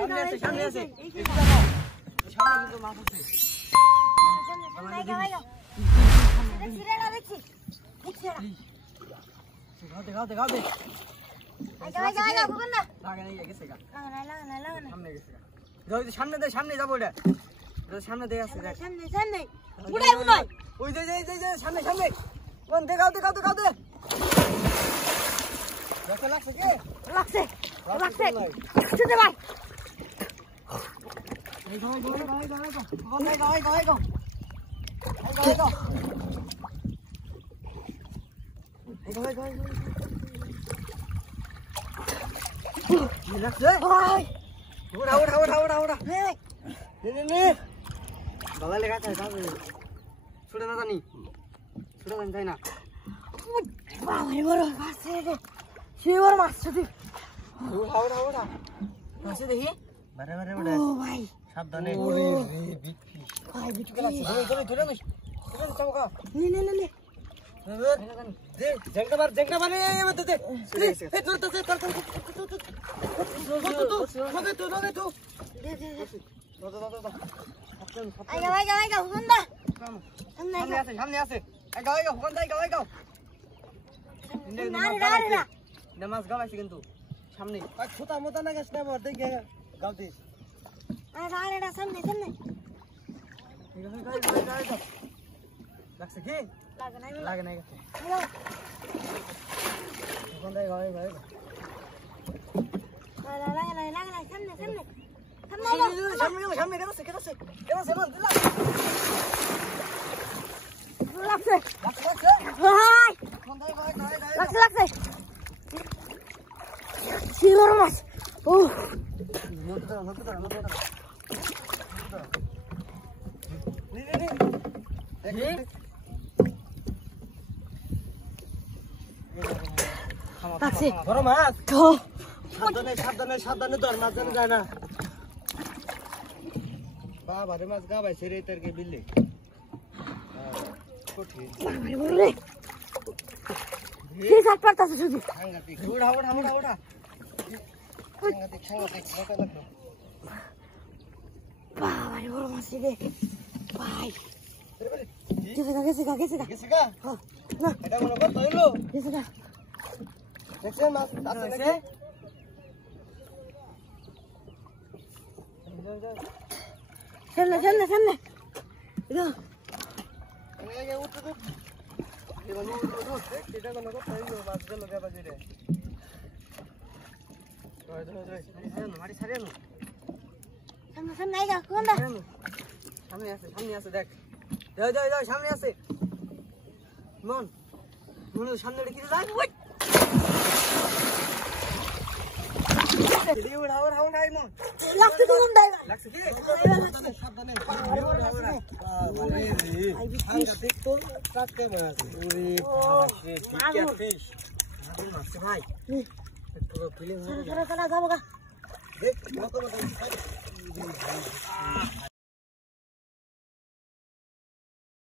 সামনে আছে সামনে কিন্তু মাছ আছে দেখাও সামনে যাবো ওটা সামনে দেখে আসছে ওই যে সামনে দেখাও লাগছে কি লাগছে গলা লেখা আছে ছুটে না জানি তাই না বাবারে বড় মাছ রে সে বড় মাছ তুই মাছ দেখি বারে ও ভাই সাবধানে ভাই বিটকে ধরে চাবকা নে দে জেংটা মারে দে আইগা হুন্দা সামনে আছে গাও হুকন দাই গাও না মাছ গাওয়াইছে কিন্তু সামনে ছোটা মোটা না গাছ না বড় দেখে গাও দিস আরে সামনে লাগছে কি লাগে নাই গেছে হ্যালো হুকন দাই গাও লাগে সামনে সামনে কেদাছে বল দিলা লাগছে ভাই হুকন দাই লাগছে সে বড় মাছ ও বড় মাছ সাবধানে ধর মাছ যেন যায় না বাবারে মাছ গাবাইছে রে তার কে বিল্লে সাংঘাতিক ওঠা সাংঘাতিক বাবারে বড় মাছ রে ভাই গেছে গা না এটা মনে কর ধইলো গেছে গা দেখছেন মাছ আছে নাকি সামনে ইদো এই উঠতে তো এটা কোনো কথা হইলো মাছ গেল গাবাজি রে মারি ছাড়িয়ে নো সামনে আইগা কোনটা সামনে আছে দেখ যাই সামনে আছে মনে সামনে কি যায় ওই লিও হাওড় নাই মন লাগছে তো কোন দাইবা লাগছে কি সাবধানে আরে হালকা দেখ তো কাটতে মাছ ওরে বাবা ফিশ মাছ ভাই পুরো ফিলিং হয়ে যাবো গা দেখ কত